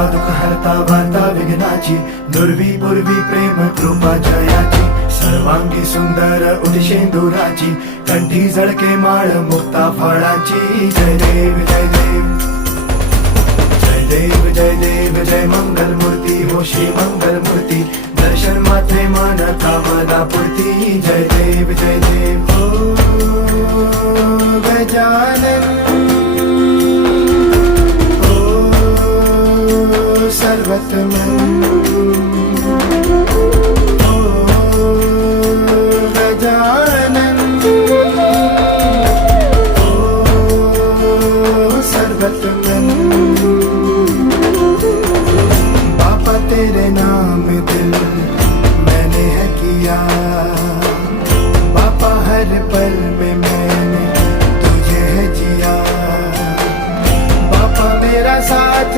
हरता दुःख हरता वार्ता विघ्नाची, दुर्वी पूर्वी प्रेम कृपा जयाची, सर्वांगी सुंदर उदिशेंदुराची, कंठी झळके माळ मुक्ता फळाची. जय देव जय देव जय देव जय देव जय मंगल मूर्ती हो श्री मंगल मूर्ती, दर्शन मात्रे मान कामना पूर्ती. जय देव जय देव ओ गजानन ओ सर्वतमन